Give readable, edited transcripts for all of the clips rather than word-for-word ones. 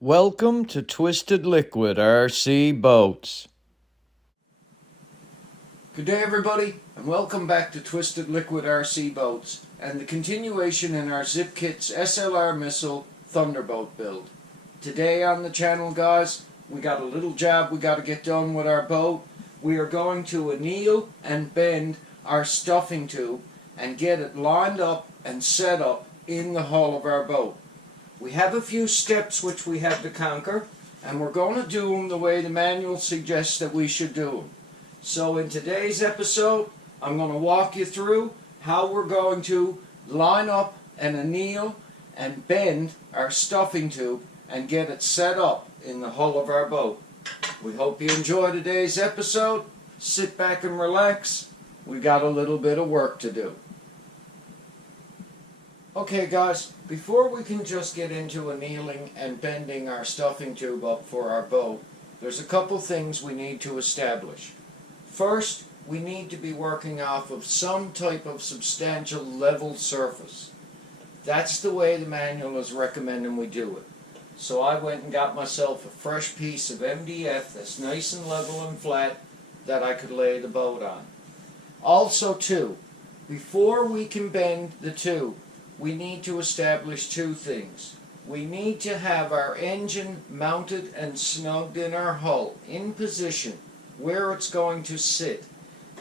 Welcome to Twisted Liquid RC Boats. Good day everybody, and welcome back to Twisted Liquid RC Boats and the continuation in our Zippkits SLR missile Thunderboat build. Today on the channel, guys, we got a little job we got to get done with our boat. We are going to anneal and bend our stuffing tube and get it lined up and set up in the hull of our boat. We have a few steps which we have to conquer, and we're going to do them the way the manual suggests that we should do them. So in today's episode, I'm going to walk you through how we're going to line up and anneal and bend our stuffing tube and get it set up in the hull of our boat. We hope you enjoy today's episode. Sit back and relax. We got a little bit of work to do. Okay guys, before we can just get into annealing and bending our stuffing tube up for our boat, there's a couple things we need to establish. First, we need to be working off of some type of substantial level surface. That's the way the manual is recommending we do it. So I went and got myself a fresh piece of MDF that's nice and level and flat that I could lay the boat on. Also too, before we can bend the tube, we need to establish two things. We need to have our engine mounted and snugged in our hull, in position, where it's going to sit.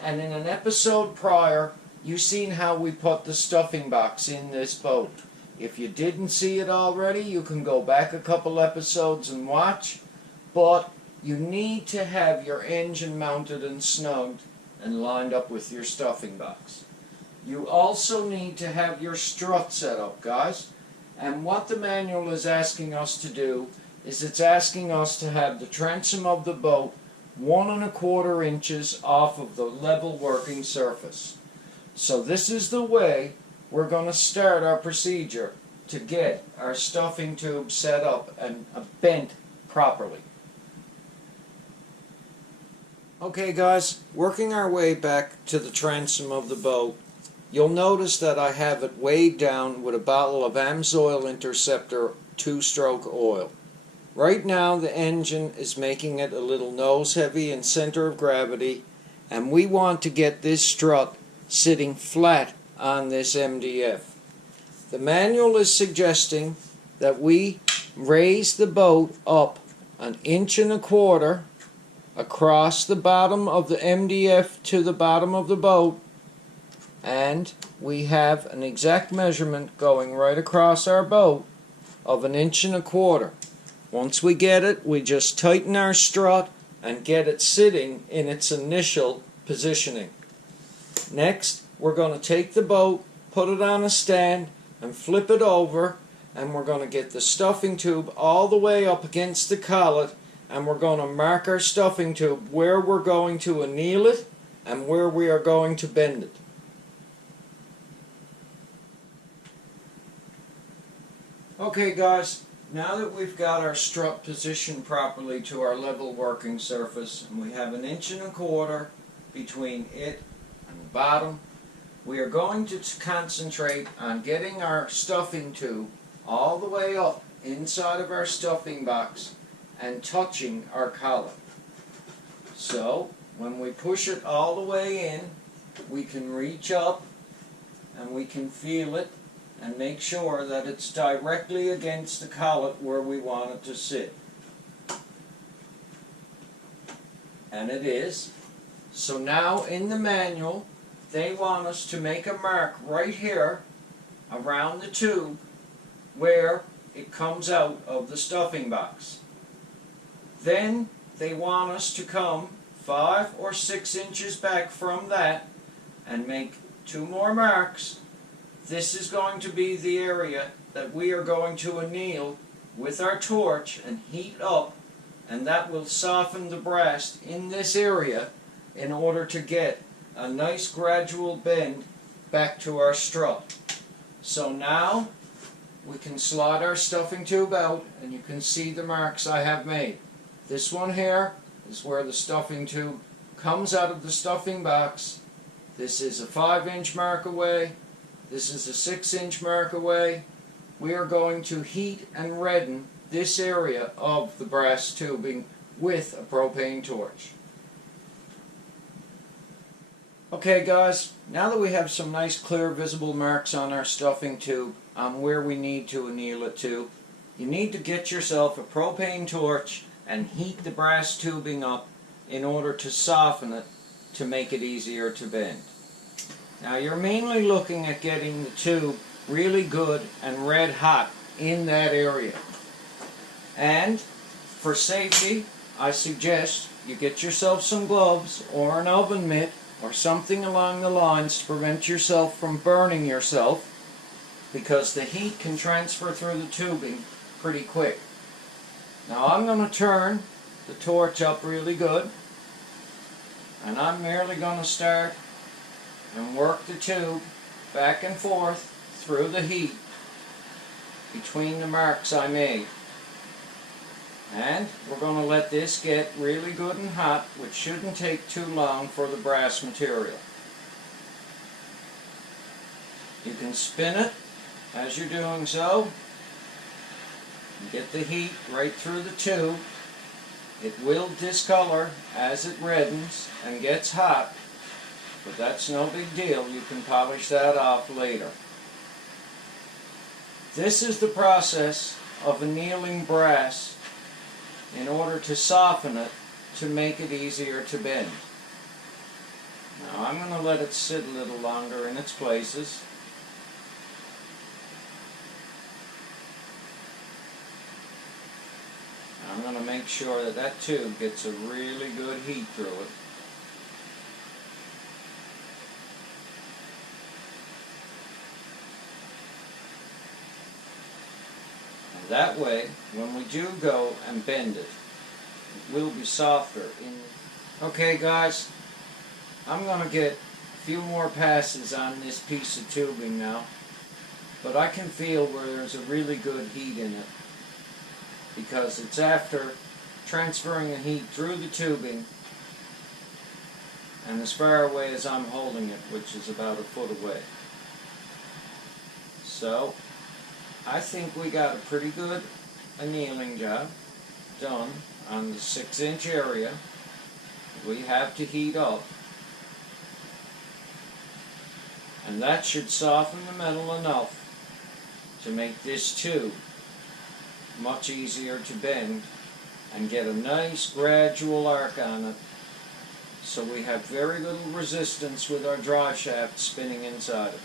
And in an episode prior, you've seen how we put the stuffing box in this boat. If you didn't see it already, you can go back a couple episodes and watch. But you need to have your engine mounted and snugged and lined up with your stuffing box. You also need to have your strut set up, guys. And what the manual is asking us to do is it's asking us to have the transom of the boat 1 1/4 inches off of the level working surface. So this is the way we're going to start our procedure to get our stuffing tube set up and bent properly. Okay guys, working our way back to the transom of the boat, you'll notice that I have it weighed down with a bottle of Amsoil Interceptor 2-stroke oil. Right now the engine is making it a little nose heavy and center of gravity, and we want to get this strut sitting flat on this MDF. The manual is suggesting that we raise the boat up 1 1/4 inches across the bottom of the MDF to the bottom of the boat, and we have an exact measurement going right across our boat of 1 1/4 inches. Once we get it, we just tighten our strut and get it sitting in its initial positioning. Next, we're going to take the boat, put it on a stand, and flip it over, and we're going to get the stuffing tube all the way up against the collet, and we're going to mark our stuffing tube where we're going to anneal it and where we are going to bend it. Okay guys, now that we've got our strut positioned properly to our level working surface, and we have 1 1/4 inches between it and the bottom, we are going to concentrate on getting our stuffing tube all the way up inside of our stuffing box and touching our collet. So when we push it all the way in, we can reach up and we can feel it and make sure that it's directly against the collet where we want it to sit. And it is. So now in the manual, they want us to make a mark right here around the tube where it comes out of the stuffing box. Then they want us to come 5 or 6 inches back from that and make 2 more marks. This is going to be the area that we are going to anneal with our torch and heat up, and that will soften the brass in this area in order to get a nice gradual bend back to our strut. So now we can slide our stuffing tube out, and you can see the marks I have made. This one here is where the stuffing tube comes out of the stuffing box. This is a 5-inch mark away. This is a 6-inch mark away. We are going to heat and redden this area of the brass tubing with a propane torch. Okay guys, now that we have some nice clear visible marks on our stuffing tube on where we need to anneal it to, you need to get yourself a propane torch and heat the brass tubing up in order to soften it to make it easier to bend. Now you're mainly looking at getting the tube really good and red hot in that area. And for safety, I suggest you get yourself some gloves or an oven mitt or something along the lines to prevent yourself from burning yourself, because the heat can transfer through the tubing pretty quick. Now I'm going to turn the torch up really good, and I'm merely going to start and work the tube back and forth through the heat between the marks I made. And we're going to let this get really good and hot, which shouldn't take too long for the brass material. You can spin it as you're doing so and get the heat right through the tube. It will discolor as it reddens and gets hot, but that's no big deal. You can polish that off later. This is the process of annealing brass in order to soften it to make it easier to bend. Now I'm going to let it sit a little longer in its places. I'm going to make sure that that tube gets a really good heat through it. That way, when we do go and bend it, it will be softer. Okay guys, I'm going to get a few more passes on this piece of tubing now, but I can feel where there's a really good heat in it, because it's after transferring the heat through the tubing and as far away as I'm holding it, which is about a foot away. So I think we got a pretty good annealing job done on the 6-inch area. We have to heat up, and that should soften the metal enough to make this tube much easier to bend and get a nice gradual arc on it, so we have very little resistance with our drive shaft spinning inside of it.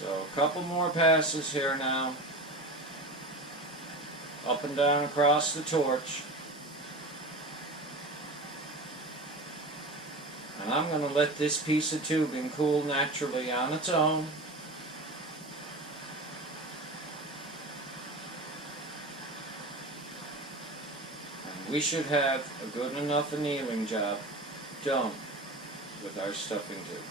So a couple more passes here now, up and down across the torch. And I'm going to let this piece of tubing cool naturally on its own. And we should have a good enough annealing job done with our stuffing tube.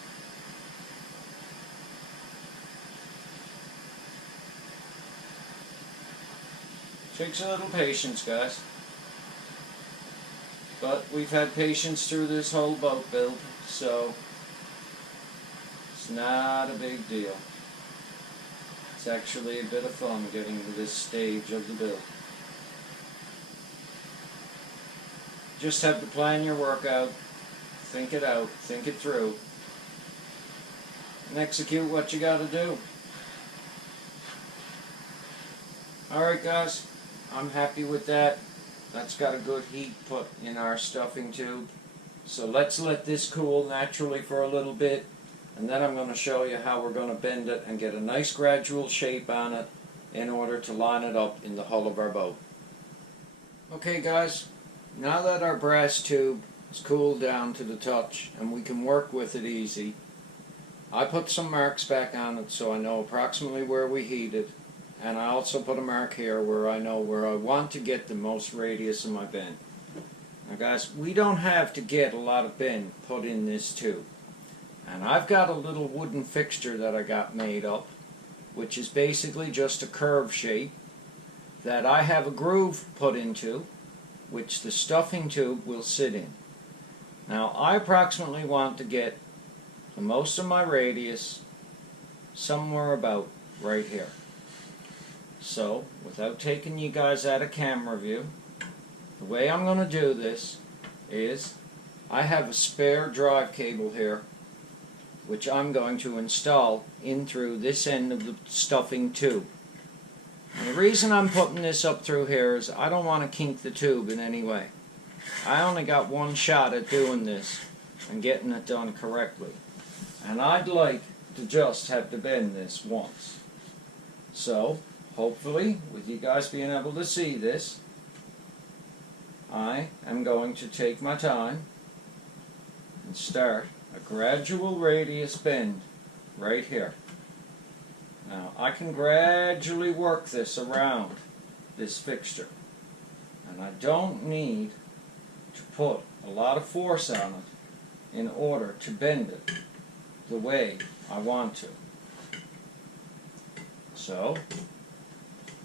Takes a little patience, guys, but we've had patience through this whole boat build, so it's not a big deal. It's actually a bit of fun getting to this stage of the build. Just have to plan your work out, think it out, think it through, and execute what you gotta do. Alright guys, I'm happy with that. That's got a good heat put in our stuffing tube. So let's let this cool naturally for a little bit, and then I'm going to show you how we're going to bend it and get a nice gradual shape on it in order to line it up in the hull of our boat. Okay guys, now that our brass tube is cooled down to the touch and we can work with it easy, I put some marks back on it so I know approximately where we heated. And I also put a mark here where I know where I want to get the most radius of my bend. Now guys, we don't have to get a lot of bend put in this tube. And I've got a little wooden fixture that I got made up, which is basically just a curve shape that I have a groove put into, which the stuffing tube will sit in. Now I approximately want to get the most of my radius somewhere about right here. So, without taking you guys out of camera view, the way I'm going to do this is I have a spare drive cable here which I'm going to install in through this end of the stuffing tube. And the reason I'm putting this up through here is I don't want to kink the tube in any way. I only got one shot at doing this and getting it done correctly. And I'd like to just have to bend this once. So, hopefully, with you guys being able to see this, I am going to take my time and start a gradual radius bend right here. Now, I can gradually work this around this fixture. And I don't need to put a lot of force on it in order to bend it the way I want to. So,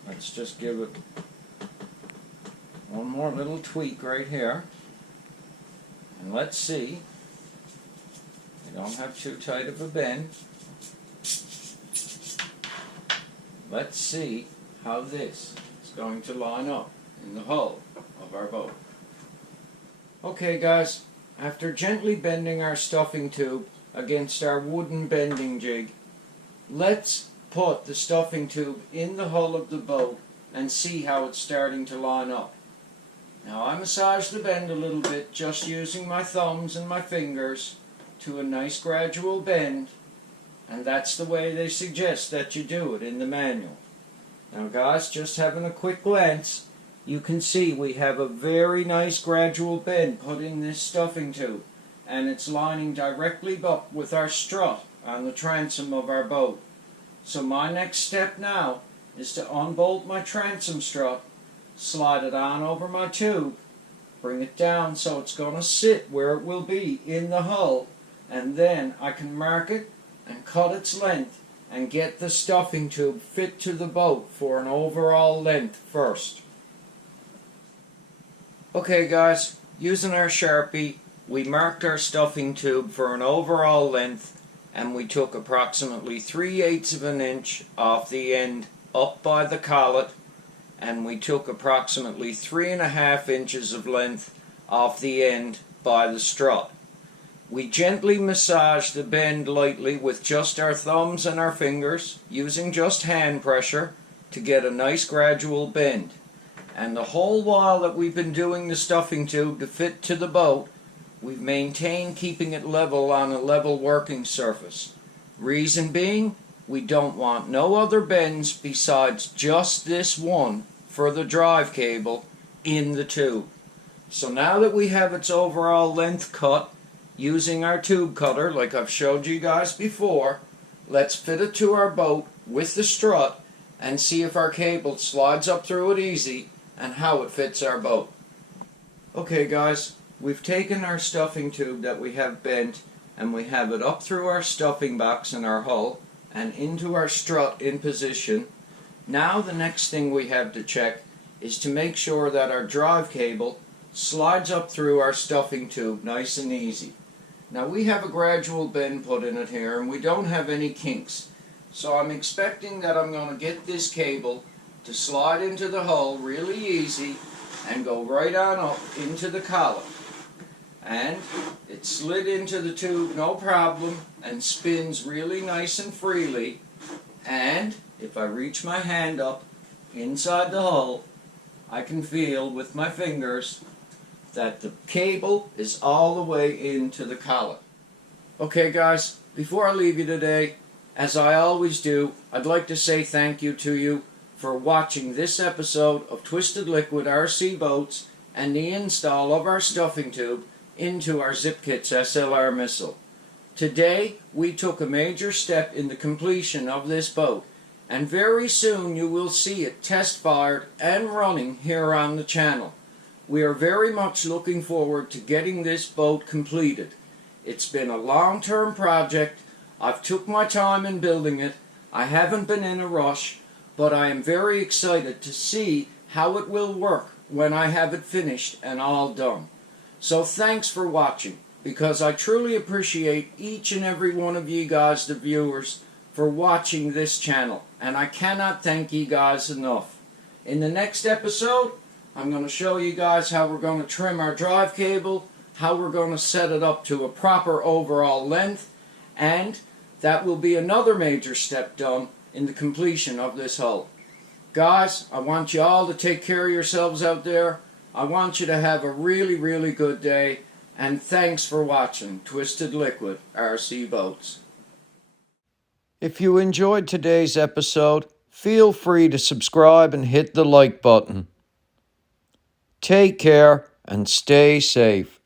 let's just give it one more little tweak right here. And let's see. You don't have too tight of a bend. Let's see how this is going to line up in the hull of our boat. Okay guys, after gently bending our stuffing tube against our wooden bending jig, let's put the stuffing tube in the hull of the boat and see how it's starting to line up. Now I massage the bend a little bit just using my thumbs and my fingers to a nice gradual bend, and that's the way they suggest that you do it in the manual. Now guys, just having a quick glance, you can see we have a very nice gradual bend put in this stuffing tube, and it's lining directly up with our strut on the transom of our boat. So my next step now is to unbolt my transom strut, slide it on over my tube, bring it down so it's going to sit where it will be in the hull, and then I can mark it and cut its length and get the stuffing tube fit to the boat for an overall length first. Okay guys, using our Sharpie, we marked our stuffing tube for an overall length, and we took approximately 3/8 of an inch off the end up by the collet, and we took approximately 3.5 inches of length off the end by the strut. We gently massage the bend lightly with just our thumbs and our fingers, using just hand pressure to get a nice gradual bend. And the whole while that we've been doing the stuffing tube to fit to the boat, we've maintained keeping it level on a level working surface. Reason being, we don't want no other bends besides just this one for the drive cable in the tube. So now that we have its overall length cut, using our tube cutter like I've showed you guys before, let's fit it to our boat with the strut and see if our cable slides up through it easy and how it fits our boat. Okay guys, we've taken our stuffing tube that we have bent and we have it up through our stuffing box in our hull and into our strut in position. Now the next thing we have to check is to make sure that our drive cable slides up through our stuffing tube nice and easy. Now we have a gradual bend put in it here and we don't have any kinks. So I'm expecting that I'm going to get this cable to slide into the hull really easy and go right on up into the collet. And it slid into the tube no problem and spins really nice and freely. And if I reach my hand up inside the hull, I can feel with my fingers that the cable is all the way into the collet. Okay guys, before I leave you today, as I always do, I'd like to say thank you to you for watching this episode of Twisted Liquid RC Boats and the install of our stuffing tube into our Zippkits SLR missile. Today we took a major step in the completion of this boat, and very soon you will see it test fired and running here on the channel. We are very much looking forward to getting this boat completed. It's been a long-term project. I've took my time in building it. I haven't been in a rush, but I am very excited to see how it will work when I have it finished and all done. So thanks for watching, because I truly appreciate each and every one of you guys, the viewers, for watching this channel and I cannot thank you guys enough. In the next episode, I'm going to show you guys how we're going to trim our drive cable, how we're going to set it up to a proper overall length, and that will be another major step done in the completion of this hull. Guys, I want you all to take care of yourselves out there. I want you to have a really, really good day, and thanks for watching Twisted Liquid RC Boats. If you enjoyed today's episode, feel free to subscribe and hit the like button. Take care and stay safe.